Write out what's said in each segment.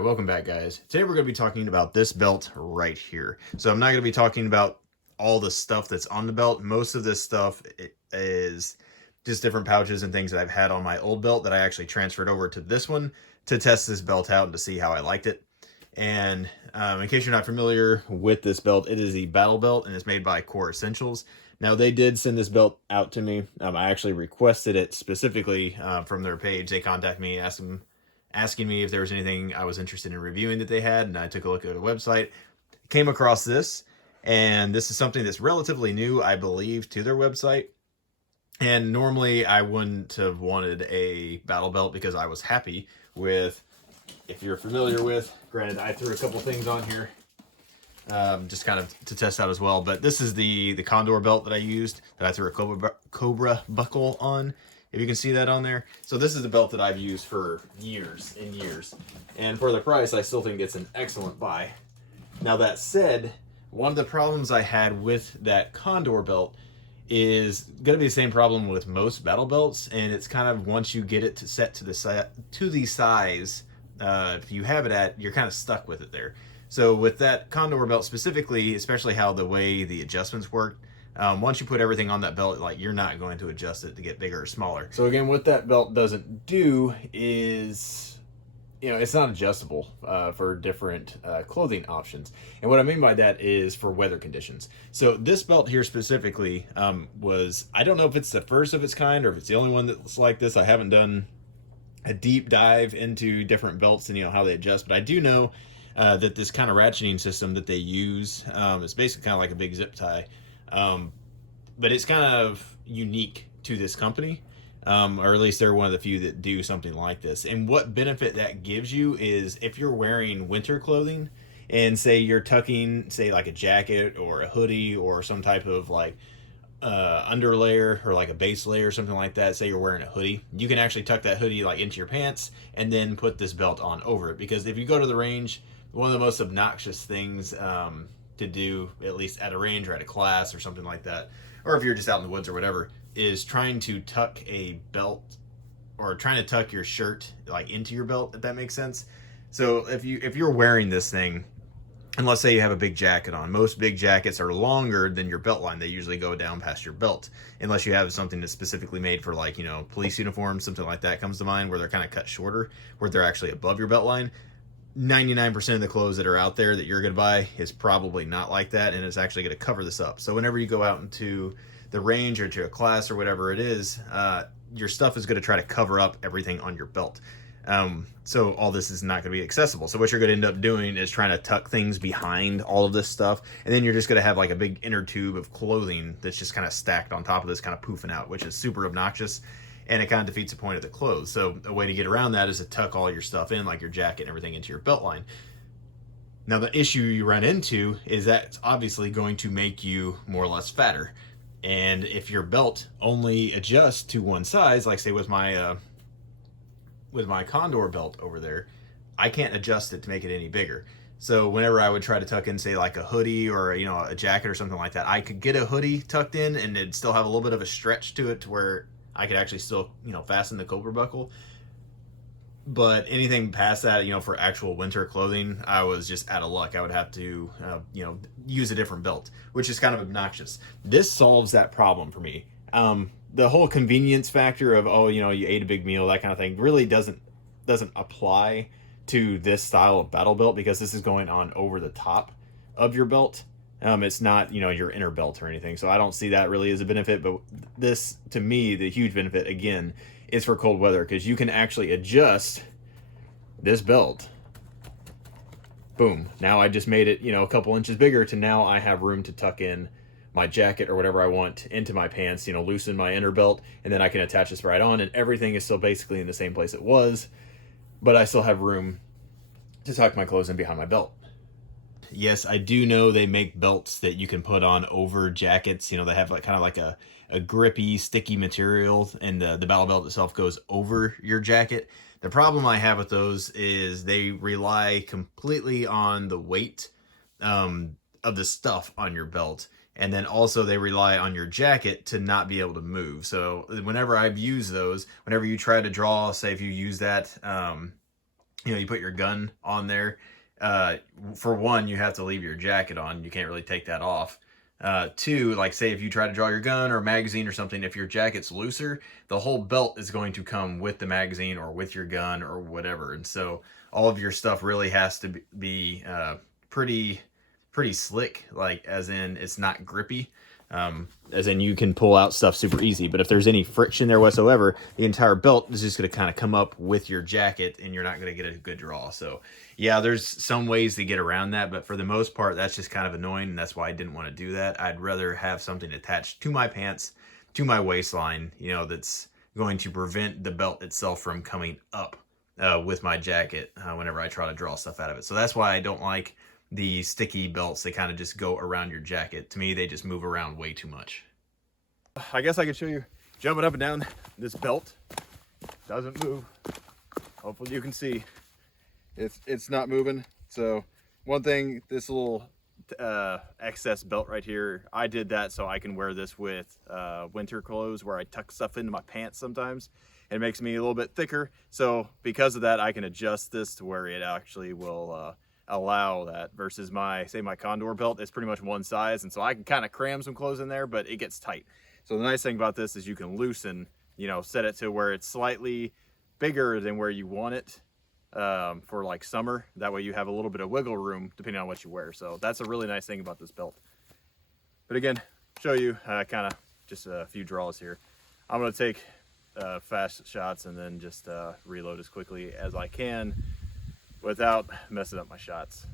Alright, welcome back guys. Today we're going to be talking about this belt right here. So I'm not going to be talking about all the stuff that's on the belt. Most of this stuff is just different pouches and things that I've had on my old belt that I actually transferred over to this one to test this belt out and to see how I liked it. And in case you're not familiar with this belt, it is the Battle Belt and it's made by Core Essentials. Now they did send this belt out to me. I actually requested it specifically from their page. They contacted me, asking me if there was anything I was interested in reviewing that they had, and I took a look at the website, came across this, and this is something that's relatively new, I believe, to their website. And normally I wouldn't have wanted a battle belt because I was happy with, if you're familiar with, granted I threw a couple things on here just kind of to test out as well, but this is the Condor belt that I used, that I threw a Cobra buckle on, if you can see that on there. So this is a belt that I've used for years and years, and for the price I still think it's an excellent buy. Now that said, one of the problems I had with that Condor belt is going to be the same problem with most battle belts, and it's kind of, once you get it to set to the size if you have it at, you're kind of stuck with it there. So with that Condor belt specifically, especially how the way the adjustments work, once you put everything on that belt, like, you're not going to adjust it to get bigger or smaller. So again, what that belt doesn't do is, it's not adjustable for different clothing options. And what I mean by that is for weather conditions. So this belt here specifically was, I don't know if it's the first of its kind or if it's the only one that's like this. I haven't done a deep dive into different belts and how they adjust, but I do know that this kind of ratcheting system that they use is basically kind of like a big zip tie. But it's kind of unique to this company, or at least they're one of the few that do something like this. And what benefit that gives you is, if you're wearing winter clothing and say you're tucking, say, like a jacket or a hoodie or some type of like underlayer or like a base layer or something like that, say you're wearing a hoodie, you can actually tuck that hoodie like into your pants and then put this belt on over it. Because if you go to the range, one of the most obnoxious things to do, at least at a range or at a class or something like that, or if you're just out in the woods or whatever, is trying to tuck a belt or trying to tuck your shirt like into your belt, if that makes sense. So if you're wearing this thing, and let's say you have a big jacket on, most big jackets are longer than your belt line. They usually go down past your belt, unless you have something that's specifically made for, like, police uniforms, something like that comes to mind, where they're kind of cut shorter, where they're actually above your belt line. 99% of the clothes that are out there that you're going to buy is probably not like that, and it's actually going to cover this up. So whenever you go out into the range or to a class or whatever it is, your stuff is going to try to cover up everything on your belt. So all this is not going to be accessible. So what you're going to end up doing is trying to tuck things behind all of this stuff, and then you're just going to have like a big inner tube of clothing that's just kind of stacked on top of this, kind of poofing out, which is super obnoxious, and it kind of defeats the point of the clothes. So a way to get around that is to tuck all your stuff in, like your jacket and everything, into your belt line. Now the issue you run into is that's obviously going to make you more or less fatter. And if your belt only adjusts to one size, like say with my Condor belt over there, I can't adjust it to make it any bigger. So whenever I would try to tuck in, say, like a hoodie or a jacket or something like that, I could get a hoodie tucked in and it'd still have a little bit of a stretch to it to where I could actually still fasten the Cobra buckle. But anything past that, for actual winter clothing, I was just out of luck. I would have to use a different belt, which is kind of obnoxious. This solves that problem for me. The whole convenience factor of, you ate a big meal, that kind of thing, really doesn't apply to this style of battle belt, because this is going on over the top of your belt. It's not, your inner belt or anything. So I don't see that really as a benefit. But this, to me, the huge benefit, again, is for cold weather, because you can actually adjust this belt. Boom. Now I just made it, a couple inches bigger, to now I have room to tuck in my jacket or whatever I want into my pants, loosen my inner belt, and then I can attach this right on, and everything is still basically in the same place it was, but I still have room to tuck my clothes in behind my belt. Yes, I do know they make belts that you can put on over jackets. They have like kind of like a grippy, sticky material, and the battle belt itself goes over your jacket. The problem I have with those is they rely completely on the weight of the stuff on your belt. And then also they rely on your jacket to not be able to move. So whenever I've used those, whenever you try to draw, say if you use that you know, you put your gun on there. For one, you have to leave your jacket on. You can't really take that off. Two, like say if you try to draw your gun or a magazine or something, if your jacket's looser, the whole belt is going to come with the magazine or with your gun or whatever. And so all of your stuff really has to be pretty pretty slick, like as in it's not grippy. As in you can pull out stuff super easy, but if there's any friction there whatsoever, the entire belt is just going to kind of come up with your jacket and you're not going to get a good draw. So yeah, there's some ways to get around that, but for the most part, that's just kind of annoying, and that's why I didn't want to do that. I'd rather have something attached to my pants, to my waistline, you know, that's going to prevent the belt itself from coming up with my jacket whenever I try to draw stuff out of it. So that's why I don't like the sticky belts. They kind of just go around your jacket. To me, they just move around way too much. I guess I could show you jumping up and down this belt. Doesn't move. Hopefully you can see it's not moving. So one thing, this little excess belt right here, I did that so I can wear this with winter clothes where I tuck stuff into my pants sometimes. It makes me a little bit thicker. So because of that, I can adjust this to where it actually will allow that, versus my Condor belt is pretty much one size, and so I can kind of cram some clothes in there, but it gets tight. So the nice thing about this is you can loosen, you know, set it to where it's slightly bigger than where you want it for like summer. That way you have a little bit of wiggle room depending on what you wear. So that's a really nice thing about this belt. But again, show you kind of just a few draws here. I'm going to take fast shots and then just reload as quickly as I can without messing up my shots.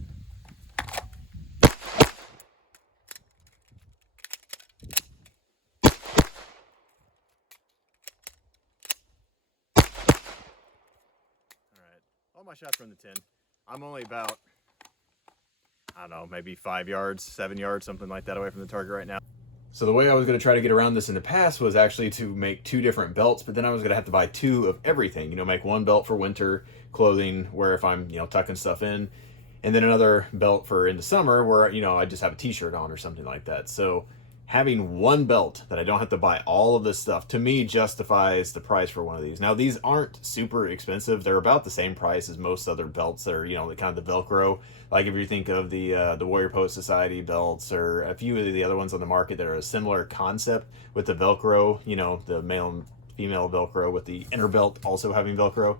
Alright, all my shots are in the 10. I'm only about, I don't know, maybe 5 yards, 7 yards, something like that away from the target right now. So the way I was going to try to get around this in the past was actually to make 2 different belts, but then I was going to have to buy 2 of everything. You know, make one belt for winter clothing where if I'm, you know, tucking stuff in, and then another belt for in the summer where, you know, I just have a t-shirt on or something like that. So having one belt that I don't have to buy all of this stuff, to me, justifies the price for one of these. Now, these aren't super expensive. They're about the same price as most other belts that are, you know, kind of the Velcro. Like if you think of the Warrior Post Society belts or a few of the other ones on the market that are a similar concept with the Velcro, you know, the male and female Velcro with the inner belt also having Velcro.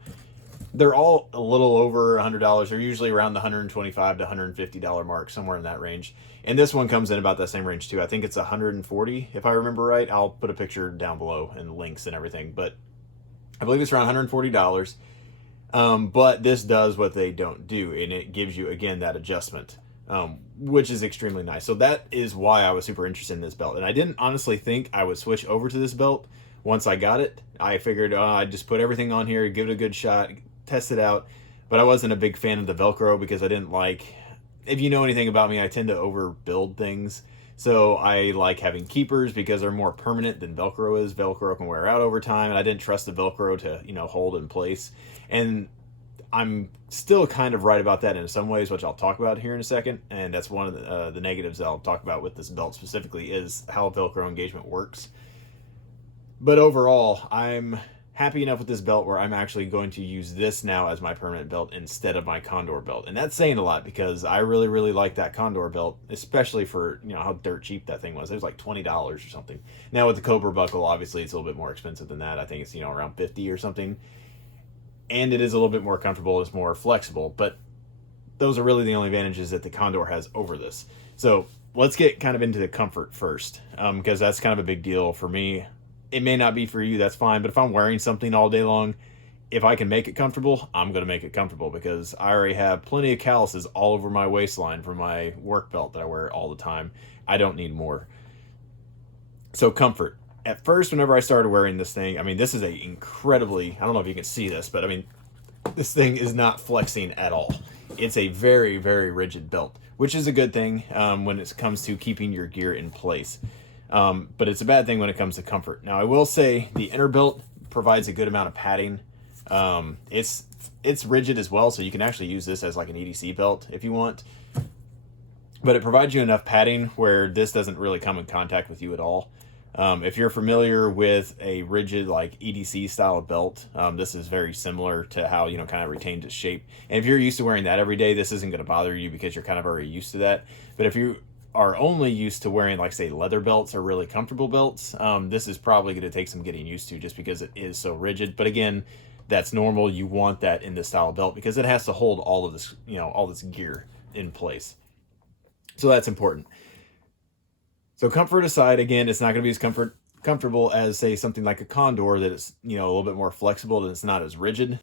They're all a little over $100. They're usually around the $125 to $150 mark, somewhere in that range. And this one comes in about that same range too. I think it's $140 if I remember right. I'll put a picture down below and links and everything, but I believe it's around $140. But this does what they don't do, and it gives you, again, that adjustment, which is extremely nice. So that is why I was super interested in this belt. And I didn't honestly think I would switch over to this belt once I got it. I figured I'd just put everything on here, give it a good shot, test it out. But I wasn't a big fan of the Velcro because I didn't like, if you know anything about me, I tend to overbuild things. So I like having keepers because they're more permanent than Velcro is. Velcro can wear out over time, and I didn't trust the Velcro to, you know, hold in place. And I'm still kind of right about that in some ways, which I'll talk about here in a second. And that's one of the negatives that I'll talk about with this belt specifically, is how Velcro engagement works. But overall, I'm happy enough with this belt where I'm actually going to use this now as my permanent belt instead of my Condor belt. And that's saying a lot because I really, really like that Condor belt, especially for, you know, how dirt cheap that thing was. It was like $20 or something. Now with the Cobra buckle, obviously it's a little bit more expensive than that. I think it's, you know, around 50 or something. And it is a little bit more comfortable. It's more flexible, but those are really the only advantages that the Condor has over this. So let's get kind of into the comfort first, because that's kind of a big deal for me. It may not be for you, that's fine, but if I'm wearing something all day long, if I can make it comfortable, I'm going to make it comfortable, because I already have plenty of calluses all over my waistline from my work belt that I wear all the time. I don't need more. So comfort. At first, whenever I started wearing this thing, I mean, this is a incredibly, I don't know if you can see this, but I mean, this thing is not flexing at all. It's a very, very rigid belt, which is a good thing when it comes to keeping your gear in place. But it's a bad thing when it comes to comfort. Now, I will say the inner belt provides a good amount of padding. It's rigid as well, so you can actually use this as like an EDC belt if you want. But it provides you enough padding where this doesn't really come in contact with you at all. If you're familiar with a rigid like EDC style belt, this is very similar to how, you know, kind of retains its shape. And if you're used to wearing that every day, this isn't going to bother you because you're kind of already used to that. But if you are only used to wearing, like, say, leather belts or really comfortable belts, this is probably going to take some getting used to just because it is so rigid. But again, that's normal. You want that in this style of belt because it has to hold all of this, you know, all this gear in place. So that's important. So comfort aside, again, it's not going to be as comfortable as, say, something like a Condor that is, you know, a little bit more flexible and it's not as rigid.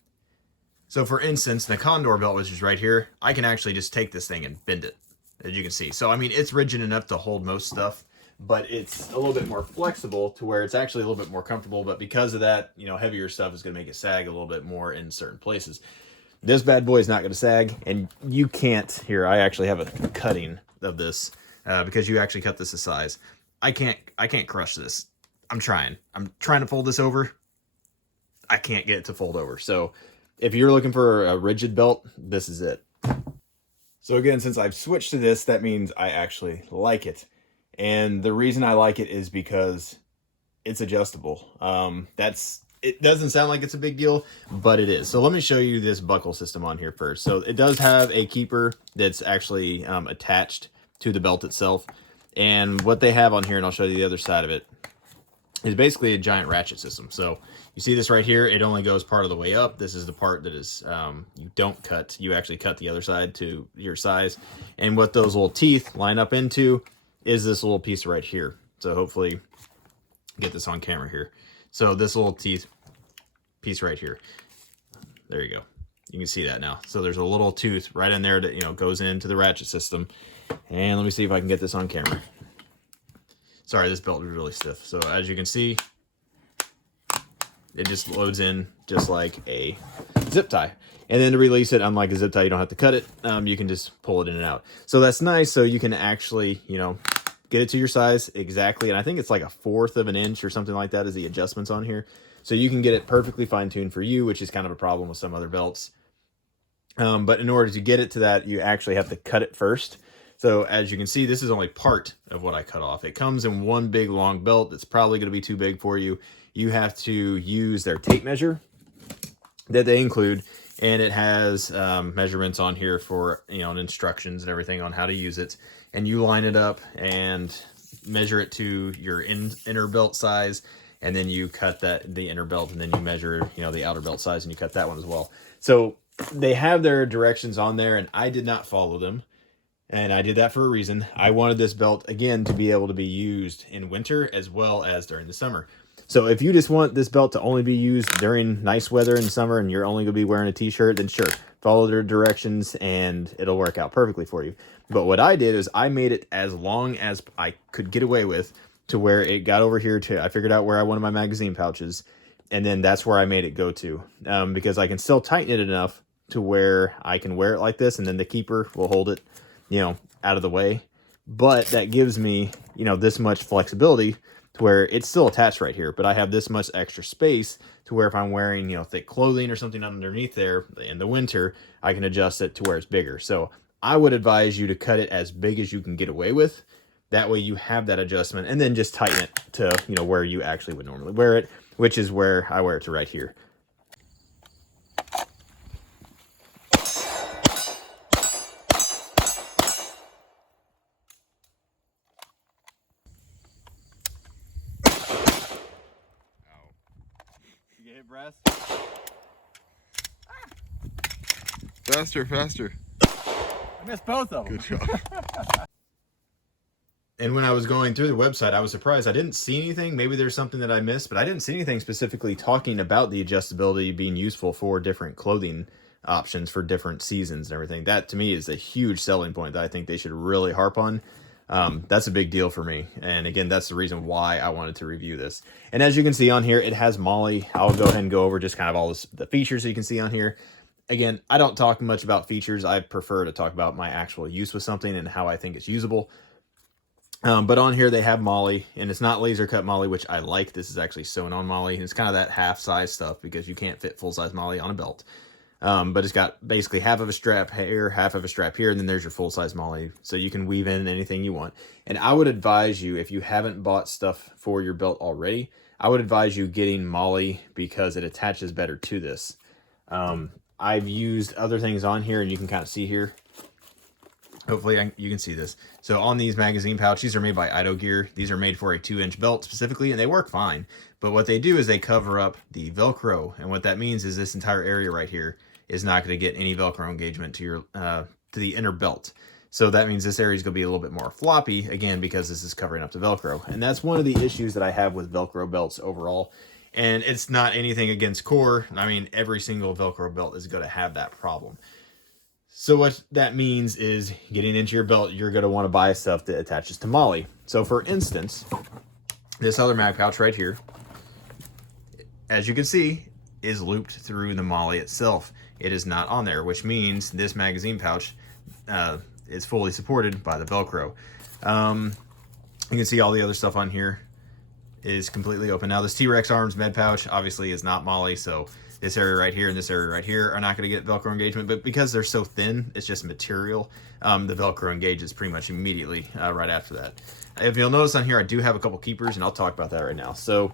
So for instance, the Condor belt, which is right here, I can actually just take this thing and bend it, as you can see. So, I mean, it's rigid enough to hold most stuff, but it's a little bit more flexible to where it's actually a little bit more comfortable. But because of that, you know, heavier stuff is going to make it sag a little bit more in certain places. This bad boy is not going to sag, and you can't, here, I actually have a cutting of this because you actually cut this to size. I can't crush this. I'm trying to fold this over. I can't get it to fold over. So if you're looking for a rigid belt, this is it. So again, since I've switched to this, that means I actually like it. And the reason I like it is because it's adjustable. It doesn't sound like it's a big deal, but it is. So let me show you this buckle system on here first. So it does have a keeper that's actually attached to the belt itself. And what they have on here, and I'll show you the other side of it, is basically a giant ratchet system. So you see this right here, it only goes part of the way up. This is the part that is, you don't cut. You actually cut the other side to your size. And what those little teeth line up into is this little piece right here. So hopefully get this on camera here. So this little teeth piece right here. There you go. You can see that now. So there's a little tooth right in there that, you know, goes into the ratchet system. And let me see if I can get this on camera. Sorry, this belt is really stiff. So as you can see, it just loads in just like a zip tie. And then to release it, unlike a zip tie, you don't have to cut it. You can just pull it in and out. So that's nice. So you can actually, you know, get it to your size exactly. And I think it's like 1/4 of an inch or something like that is the adjustments on here. So you can get it perfectly fine-tuned for you, which is kind of a problem with some other belts. But in order to get it to that, you actually have to cut it first. So as you can see, this is only part of what I cut off. It comes in one big long belt that's probably going to be too big for you. You have to use their tape measure that they include, and it has measurements on here for, you know, and instructions and everything on how to use it. And you line it up and measure it to your inner belt size, and then you cut the inner belt, and then you measure, you know, the outer belt size, and you cut that one as well. So they have their directions on there, and I did not follow them. And I did that for a reason. I wanted this belt, again, to be able to be used in winter as well as during the summer. So if you just want this belt to only be used during nice weather in the summer and you're only going to be wearing a t-shirt, then sure, follow their directions and it'll work out perfectly for you. But what I did is I made it as long as I could get away with to where it got over here to, I figured out where I wanted my magazine pouches, and then that's where I made it go to, because I can still tighten it enough to where I can wear it like this, and then the keeper will hold it, you know, out of the way. But that gives me, you know, this much flexibility to where it's still attached right here, but I have this much extra space to where if I'm wearing, you know, thick clothing or something underneath there in the winter, I can adjust it to where it's bigger. So I would advise you to cut it as big as you can get away with. That way you have that adjustment, and then just tighten it to, you know, where you actually would normally wear it, which is where I wear it to right here. You get breast? Faster, faster. I missed both of them. Good job. And when I was going through the website, I was surprised. I didn't see anything. Maybe there's something that I missed, but I didn't see anything specifically talking about the adjustability being useful for different clothing options for different seasons and everything. That to me is a huge selling point that I think they should really harp on. That's a big deal for me. And again, that's the reason why I wanted to review this. And as you can see on here, it has MOLLE. I'll go ahead and go over just kind of all the features that you can see on here. Again, I don't talk much about features. I prefer to talk about my actual use with something and how I think it's usable. But on here they have MOLLE, and it's not laser cut MOLLE, which I like. This is actually sewn on MOLLE, and it's kind of that half size stuff because you can't fit full size MOLLE on a belt. But it's got basically half of a strap here, half of a strap here, and then there's your full-size MOLLE, so you can weave in anything you want. And I would advise you, if you haven't bought stuff for your belt already, I would advise you getting MOLLE because it attaches better to this. I've used other things on here, and you can kind of see here. Hopefully you can see this. So on these magazine pouches, these are made by Idogear. These are made for a 2-inch belt specifically, and they work fine. But what they do is they cover up the Velcro, and what that means is this entire area right here is not going to get any Velcro engagement to your to the inner belt. So that means this area is going to be a little bit more floppy, again, because this is covering up the Velcro. And that's one of the issues that I have with Velcro belts overall. And it's not anything against core. I mean, every single Velcro belt is going to have that problem. So what that means is getting into your belt, you're going to want to buy stuff that attaches to MOLLE. So for instance, this other mag pouch right here, as you can see, is looped through the MOLLE itself. It is not on there, which means this magazine pouch is fully supported by the Velcro. You can see all the other stuff on here is completely open. Now this T-Rex Arms med pouch obviously is not MOLLE, so this area right here and this area right here are not going to get Velcro engagement, but because they're so thin, it's just material, the Velcro engages pretty much immediately right after that. If you'll notice on here, I do have a couple keepers, and I'll talk about that right now. So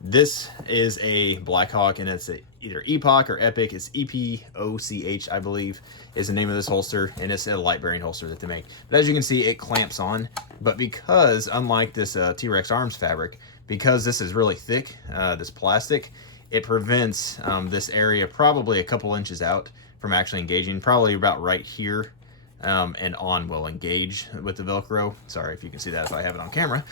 this is a Blackhawk, and it's either Epoch or Epic. It's EPOCH, I believe, is the name of this holster, and it's a light-bearing holster that they make. But as you can see, it clamps on, but because, unlike this T-Rex Arms fabric, because this is really thick, this plastic, it prevents this area probably a couple inches out from actually engaging. Probably about right here and on will engage with the Velcro. Sorry if you can see that if I have it on camera.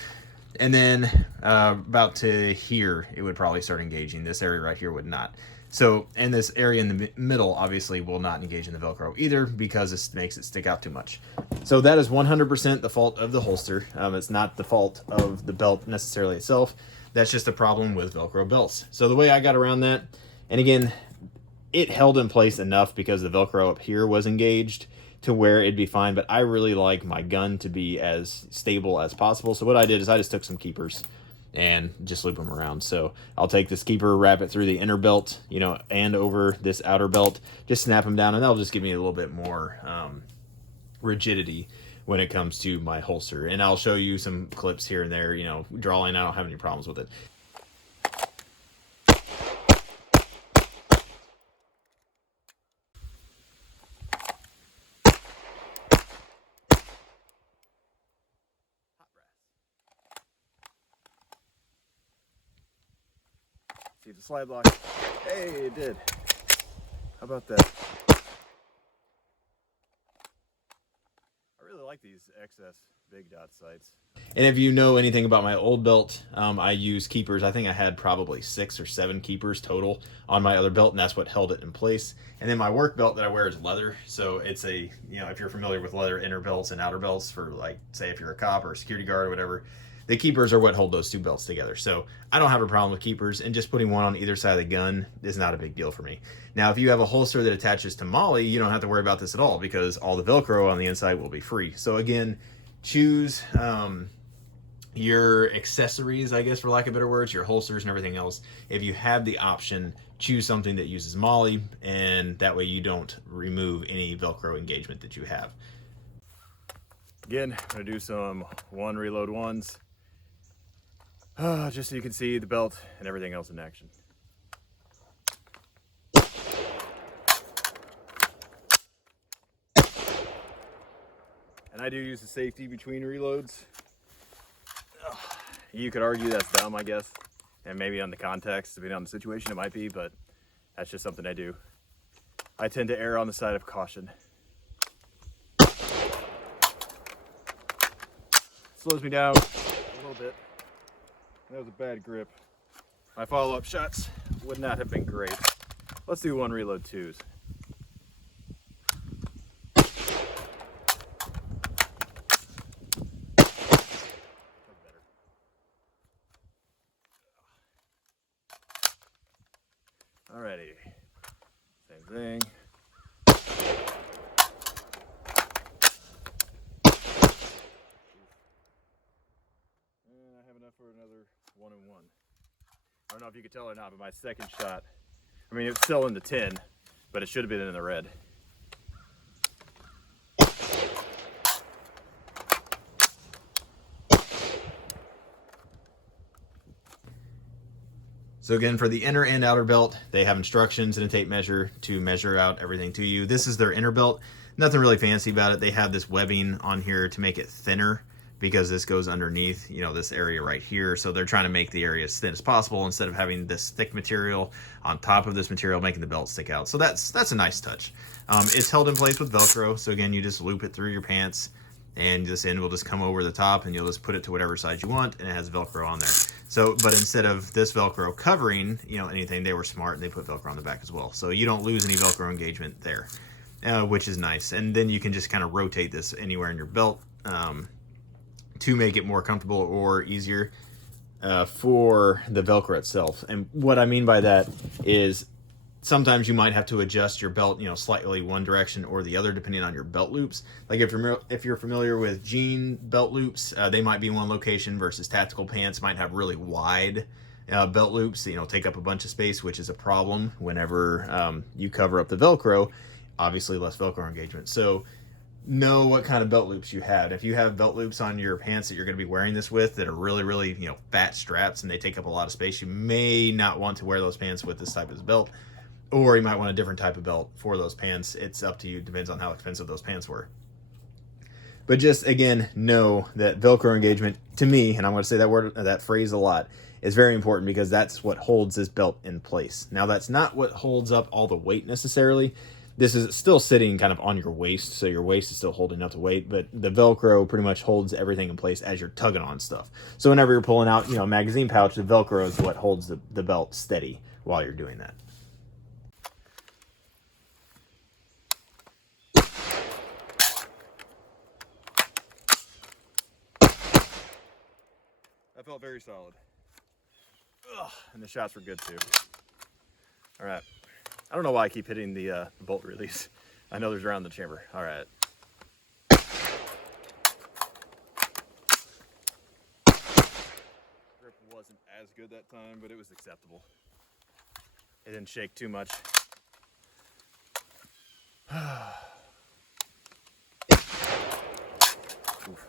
And then about to here, it would probably start engaging. This area right here would not. So, and this area in the middle obviously will not engage in the Velcro either because this makes it stick out too much. So that is 100% the fault of the holster. It's not the fault of the belt necessarily itself. That's just a problem with Velcro belts. So the way I got around that, and again, it held in place enough because the Velcro up here was engaged to where it'd be fine, but I really like my gun to be as stable as possible. So what I did is I just took some keepers and just loop them around. So I'll take this keeper, wrap it through the inner belt, you know, and over this outer belt, just snap them down, and that'll just give me a little bit more rigidity when it comes to my holster. And I'll show you some clips here and there, you know, drawing, I don't have any problems with it. See the slide lock? Hey, it did. How about that? I really like these XS big dot sights. And if you know anything about my old belt, I use keepers. I think I had probably 6 or 7 keepers total on my other belt, and that's what held it in place. And then my work belt that I wear is leather. So it's a, you know, if you're familiar with leather inner belts and outer belts for, like, say if you're a cop or a security guard or whatever, the keepers are what hold those two belts together. So I don't have a problem with keepers, and just putting one on either side of the gun is not a big deal for me. Now, if you have a holster that attaches to MOLLE, you don't have to worry about this at all because all the Velcro on the inside will be free. So again, choose your accessories, I guess, for lack of better words, your holsters and everything else. If you have the option, choose something that uses MOLLE, and that way you don't remove any Velcro engagement that you have. Again, I'm gonna do some one reload ones. Just so you can see the belt and everything else in action. And I do use the safety between reloads. You could argue that's dumb, I guess. And maybe on the context, depending on the situation, it might be, but that's just something I do. I tend to err on the side of caution. Slows me down a little bit. That was a bad grip. My follow-up shots would not have been great. Let's do one reload twos. Alrighty, same thing. For another 1 and 1. I don't know if you could tell or not, but my second shot, I mean, it's still in the 10, but it should have been in the red. So again, for the inner and outer belt, they have instructions and a tape measure to measure out everything to you. This is their inner belt. Nothing really fancy about it. They have this webbing on here to make it thinner because this goes underneath, you know, this area right here. So they're trying to make the area as thin as possible instead of having this thick material on top of this material, making the belt stick out. So that's a nice touch. It's held in place with Velcro. So again, you just loop it through your pants, and this end will just come over the top, and you'll just put it to whatever size you want, and it has Velcro on there. So, but instead of this Velcro covering, you know, anything, they were smart and they put Velcro on the back as well. So you don't lose any Velcro engagement there, which is nice. And then you can just kind of rotate this anywhere in your belt to make it more comfortable or easier for the Velcro itself. And what I mean by that is sometimes you might have to adjust your belt, you know, slightly one direction or the other depending on your belt loops. Like if you're familiar with jean belt loops, they might be in one location versus tactical pants might have really wide belt loops, you know, take up a bunch of space, which is a problem whenever you cover up the Velcro. Obviously less Velcro engagement. So know what kind of belt loops you have. If you have belt loops on your pants that you're going to be wearing this with that are really, you know, fat straps and they take up a lot of space, you may not want to wear those pants with this type of belt. Or you might want a different type of belt for those pants. It's up to you. Depends on how expensive those pants were. But just, again, know that Velcro engagement, to me, and I'm going to say that phrase a lot, is very important because that's what holds this belt in place. Now, that's not what holds up all the weight necessarily. This is still sitting kind of on your waist, so your waist is still holding up the weight, but the Velcro pretty much holds everything in place as you're tugging on stuff. So whenever you're pulling out, you know, a magazine pouch, the Velcro is what holds the belt steady while you're doing that. That felt very solid. Ugh, and the shots were good too. All right. I don't know why I keep hitting the bolt release. I know there's around the chamber. All right. Grip wasn't as good that time, but it was acceptable. It didn't shake too much. Oof.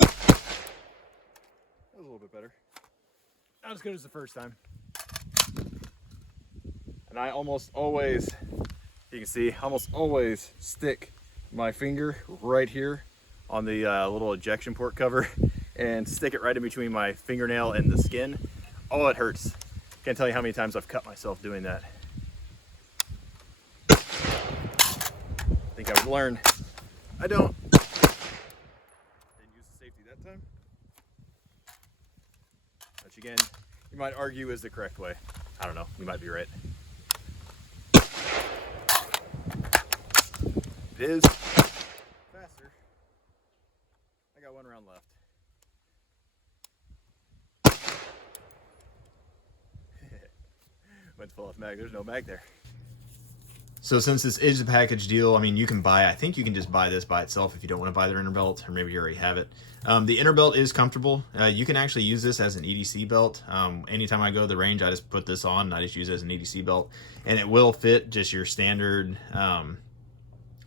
That was a little bit better. Not as good as the first time. And I almost always, you can see, almost always stick my finger right here on the little ejection port cover and stick it right in between my fingernail and the skin. Oh, it hurts. Can't tell you how many times I've cut myself doing that. I think I would learn. I don't. Didn't use the safety that time. Which again, you might argue is the correct way. I don't know, you might be right. It is faster. I got one round left. Went to pull off mag, there's no mag there. So since this is a package deal, I mean, you can buy, I think you can just buy this by itself if you don't want to buy their inner belt, or maybe you already have it. The inner belt is comfortable. You can actually use this as an EDC belt. Anytime I go to the range, I just put this on and I just use it as an EDC belt. And it will fit just your standard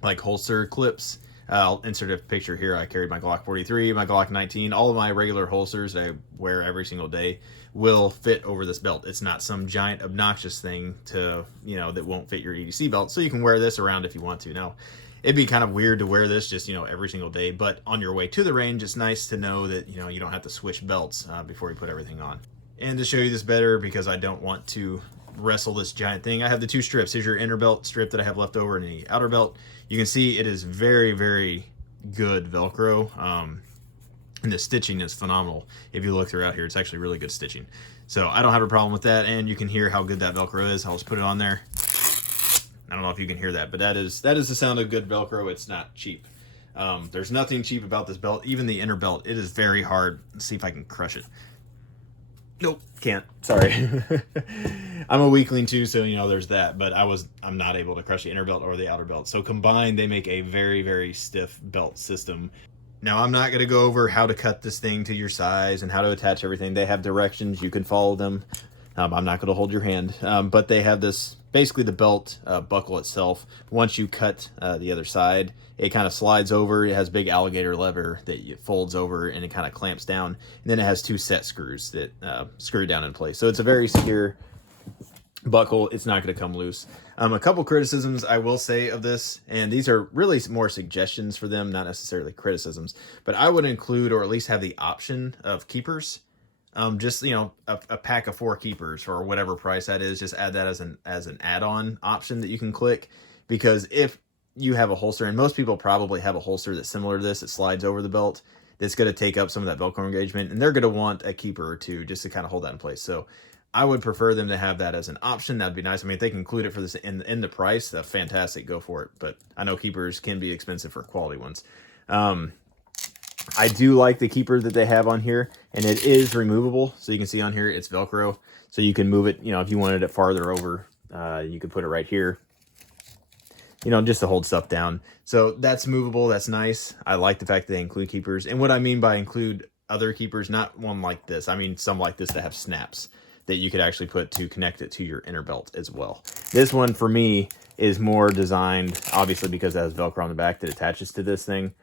like holster clips. I'll insert a picture here. I carried my Glock 43, my Glock 19, all of my regular holsters that I wear every single day will fit over this belt. It's not some giant obnoxious thing to, you know, that won't fit your EDC belt. So you can wear this around if you want to. Now, it'd be kind of weird to wear this just, you know, every single day, but on your way to the range, it's nice to know that, you know, you don't have to switch belts before you put everything on. And to show you this better, because I don't want to wrestle this giant thing, I have the two strips. Here's your inner belt strip that I have left over and the outer belt. You can see it is very, very good Velcro. And the stitching is phenomenal. If you look throughout here, it's actually really good stitching. So I don't have a problem with that, and you can hear how good that Velcro is. I'll just put it on there. I don't know if you can hear that, but that is the sound of good Velcro. It's not cheap. There's nothing cheap about this belt. Even the inner belt, it is very hard. Let's see if I can crush it. Nope, can't. Sorry. I'm a weakling too, so you know there's that. But I'm not able to crush the inner belt or the outer belt. So combined, they make a very, very stiff belt system. Now, I'm not going to go over how to cut this thing to your size and how to attach everything. They have directions. You can follow them. I'm not going to hold your hand, but they have this, basically the belt buckle itself. Once you cut the other side, it kind of slides over. It has a big alligator lever that it folds over and it kind of clamps down. And then it has 2 set screws that screw down in place. So it's a very secure buckle. It's not going to come loose. A couple criticisms I will say of this, and these are really more suggestions for them, not necessarily criticisms, but I would include, or at least have the option of keepers. Just, you know, a pack of 4 keepers for whatever price that is. Just add that as an add-on option that you can click, because if you have a holster, and most people probably have a holster that's similar to this, it slides over the belt, that's going to take up some of that Velcro engagement, and they're going to want a keeper or 2 just to kind of hold that in place. So I would prefer them to have that as an option. That'd be nice. I mean, if they can include it for this in the price, that's fantastic. Go for it. But I know keepers can be expensive for quality ones. I do like the keeper that they have on here, and it is removable. So you can see on here, it's Velcro. So you can move it, you know, if you wanted it farther over, you could put it right here, you know, just to hold stuff down. So that's movable. That's nice. I like the fact that they include keepers. And what I mean by include other keepers, not one like this. I mean, some like this that have snaps that you could actually put to connect it to your inner belt as well. This one for me is more designed, obviously, because it has Velcro on the back that attaches to this thing.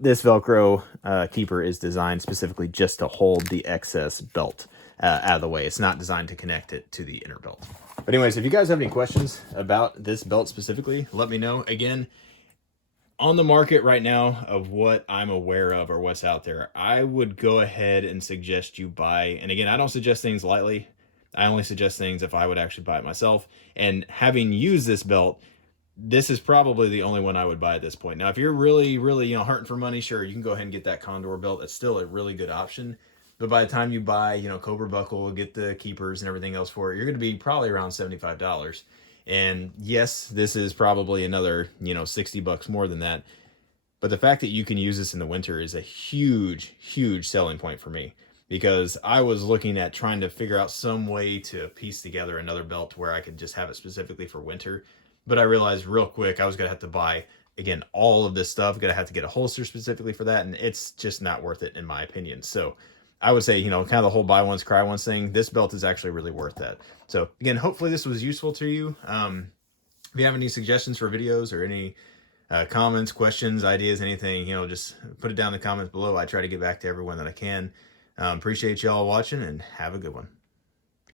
This Velcro keeper is designed specifically just to hold the excess belt out of the way. It's not designed to connect it to the inner belt. But anyways, if you guys have any questions about this belt specifically, let me know. Again, on the market right now, of what I'm aware of or what's out there, I would go ahead and suggest you buy. And again, I don't suggest things lightly. I only suggest things if I would actually buy it myself. And having used this belt, this is probably the only one I would buy at this point. Now, if you're really, really, you know, hunting for money, sure, you can go ahead and get that Condor belt. That's still a really good option. But by the time you buy, you know, Cobra buckle, get the keepers and everything else for it, you're going to be probably around $75. And yes, this is probably another, you know, 60 bucks more than that. But the fact that you can use this in the winter is a huge, huge selling point for me, because I was looking at trying to figure out some way to piece together another belt where I could just have it specifically for winter. But I realized real quick I was going to have to buy, again, all of this stuff. Going to have to get a holster specifically for that. And it's just not worth it, in my opinion. So I would say, you know, kind of the whole buy once, cry once thing, this belt is actually really worth that. So again, hopefully this was useful to you. If you have any suggestions for videos or any comments, questions, ideas, anything, you know, just put it down in the comments below. I try to get back to everyone that I can. Appreciate y'all watching, and have a good one.